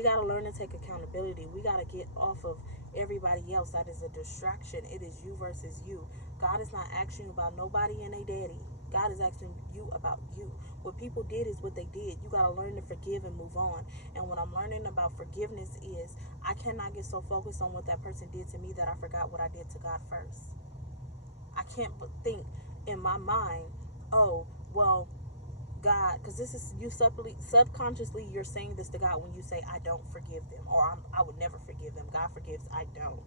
We got to learn to take accountability. We got to get off of everybody else. That is a distraction. It is you versus you. God is not asking you about nobody and they daddy. God is asking you about you. What people did is what they did. You got to learn to forgive and move on. And what I'm learning about forgiveness is I cannot get so focused on what that person did to me that I forgot what I did to God first. I can't but think in my mind, oh, well, God, because this is you subconsciously, you're saying this to God when you say, I don't forgive them, or I would never forgive them. God forgives, I don't.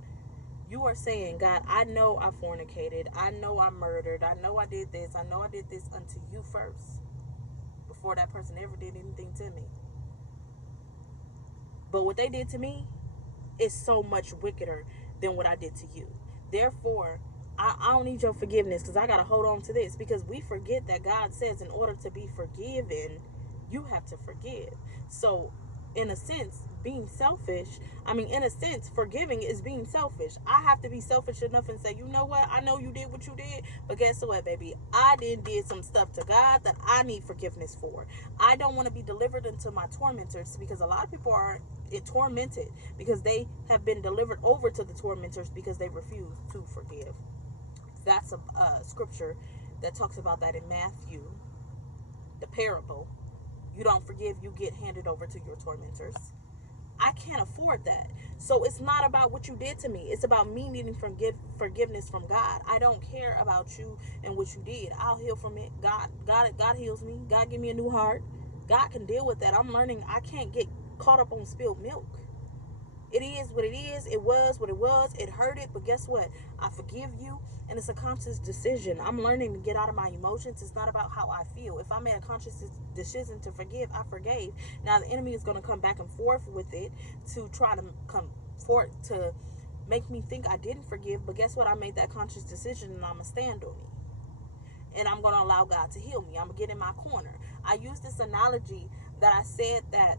You are saying, God, I know I fornicated. I know I murdered. I know I did this. I know I did this unto you first before that person ever did anything to me. But what they did to me is so much wickeder than what I did to you. Therefore, I don't need your forgiveness because I got to hold on to this, because we forget that God says in order to be forgiven, you have to forgive. So, in a sense, being selfish, in a sense, forgiving is being selfish. I have to be selfish enough and say, you know what? I know you did what you did, but guess what, baby? I did some stuff to God that I need forgiveness for. I don't want to be delivered into my tormentors, because a lot of people are tormented because they have been delivered over to the tormentors because they refuse to forgive. That's a scripture that talks about that in Matthew, the parable. You don't forgive, you get handed over to your tormentors. I can't afford that. So it's not about what you did to me. It's about me needing forgiveness from God. I don't care about you and what you did. I'll heal from it. God heals me. God give me a new heart. God can deal with that. I'm learning I can't get caught up on spilled milk. It is what it is. It was what it was. It hurted, but guess what? I forgive you, and it's a conscious decision. I'm learning to get out of my emotions. It's not about how I feel. If I made a conscious decision to forgive, I forgave. Now the enemy is going to come back and forth with it to try to come forth to make me think I didn't forgive, but guess what? I made that conscious decision, and I'm going to stand on it. And I'm going to allow God to heal me. I'm going to get in my corner. I use this analogy that I said that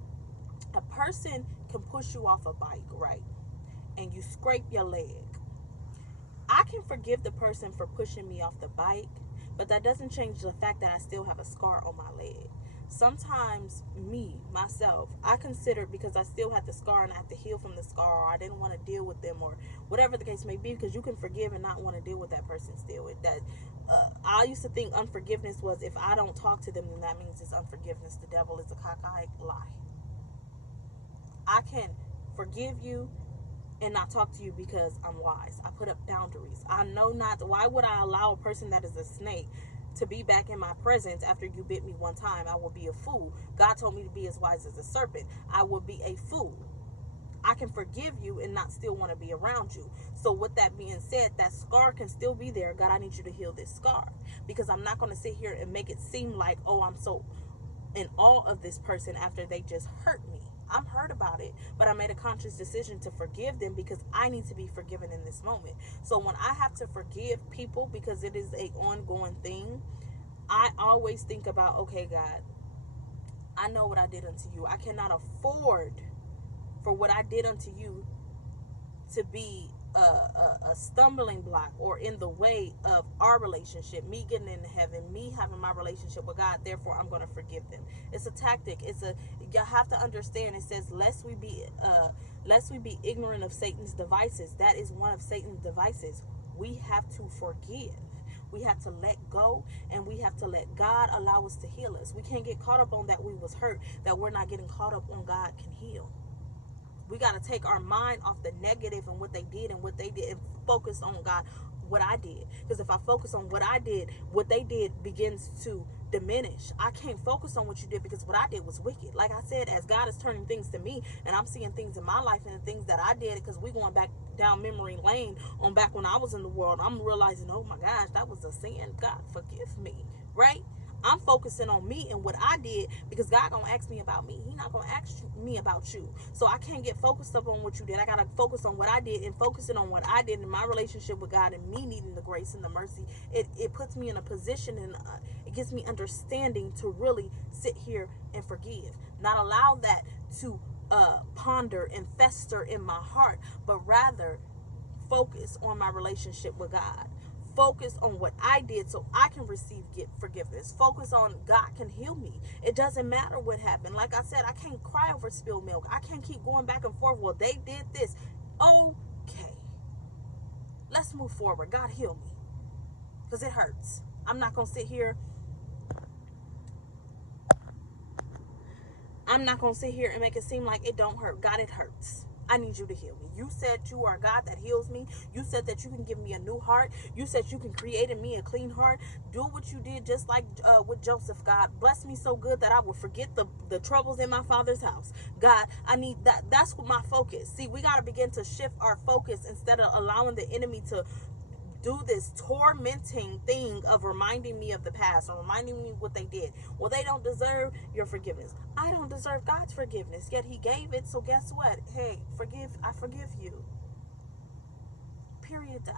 a person can push you off a bike, right? And you scrape your leg. I can forgive the person for pushing me off the bike, but that doesn't change the fact that I still have a scar on my leg. Sometimes myself, I consider, because I still had the scar and I have to heal from the scar, or I didn't want to deal with them, or whatever the case may be, because you can forgive and not want to deal with that person still. I used to think unforgiveness was if I don't talk to them, then that means it's unforgiveness. The devil is a cockeyed lie. I can forgive you and not talk to you because I'm wise. I put up boundaries. I know not. Why would I allow a person that is a snake to be back in my presence after you bit me one time? I will be a fool. God told me to be as wise as a serpent. I will be a fool. I can forgive you and not still want to be around you. So with that being said, that scar can still be there. God, I need you to heal this scar, because I'm not going to sit here and make it seem like, oh, I'm so in awe of this person after they just hurt me. I'm hurt about it, but I made a conscious decision to forgive them because I need to be forgiven in this moment. So when I have to forgive people, because it is a ongoing thing, I always think about, okay, God, I know what I did unto you. I cannot afford for what I did unto you to be a stumbling block or in the way of our relationship, me getting into heaven, me having my relationship with God. Therefore, I'm going to forgive them. It's a tactic. You have to understand. It says, lest we be ignorant of Satan's devices. That is one of Satan's devices. We have to forgive. We have to let go, and we have to let God allow us to heal us. We can't get caught up on that we was hurt, that we're not getting caught up on God can heal. We got to take our mind off the negative and what they did and focus on God, what I did. Because if I focus on what I did, what they did begins to diminish. I can't focus on what you did because what I did was wicked. Like I said, as God is turning things to me and I'm seeing things in my life and the things that I did, because we going back down memory lane on back when I was in the world, I'm realizing, oh my gosh, that was a sin. God, forgive me, right? I'm focusing on me and what I did, because God gonna ask me about me. He not gonna ask me about you. So I can't get focused up on what you did. I gotta focus on what I did, and focusing on what I did in my relationship with God and me needing the grace and the mercy. It puts me in a position, and it gives me understanding to really sit here and forgive. Not allow that to ponder and fester in my heart, but rather focus on my relationship with God. Focus on what I did so I can receive forgiveness. Focus on God can heal me. It doesn't matter what happened. Like I said, I can't cry over spilled milk. I can't keep going back and forth. Well, they did this. Okay. Let's move forward. God, heal me. Because it hurts. I'm not going to sit here. And make it seem like it don't hurt. God, it hurts. I need you to heal me. You said you are God that heals me. You said that you can give me a new heart. You said you can create in me a clean heart. Do what you did just like with Joseph, God. Bless me so good that I will forget the troubles in my father's house. God, I need that. That's my focus. See, we got to begin to shift our focus instead of allowing the enemy to do this tormenting thing of reminding me of the past or reminding me what they did. Well, they don't deserve your forgiveness. I don't deserve God's forgiveness, yet he gave it. So guess what? Hey, I forgive you. Period. Done.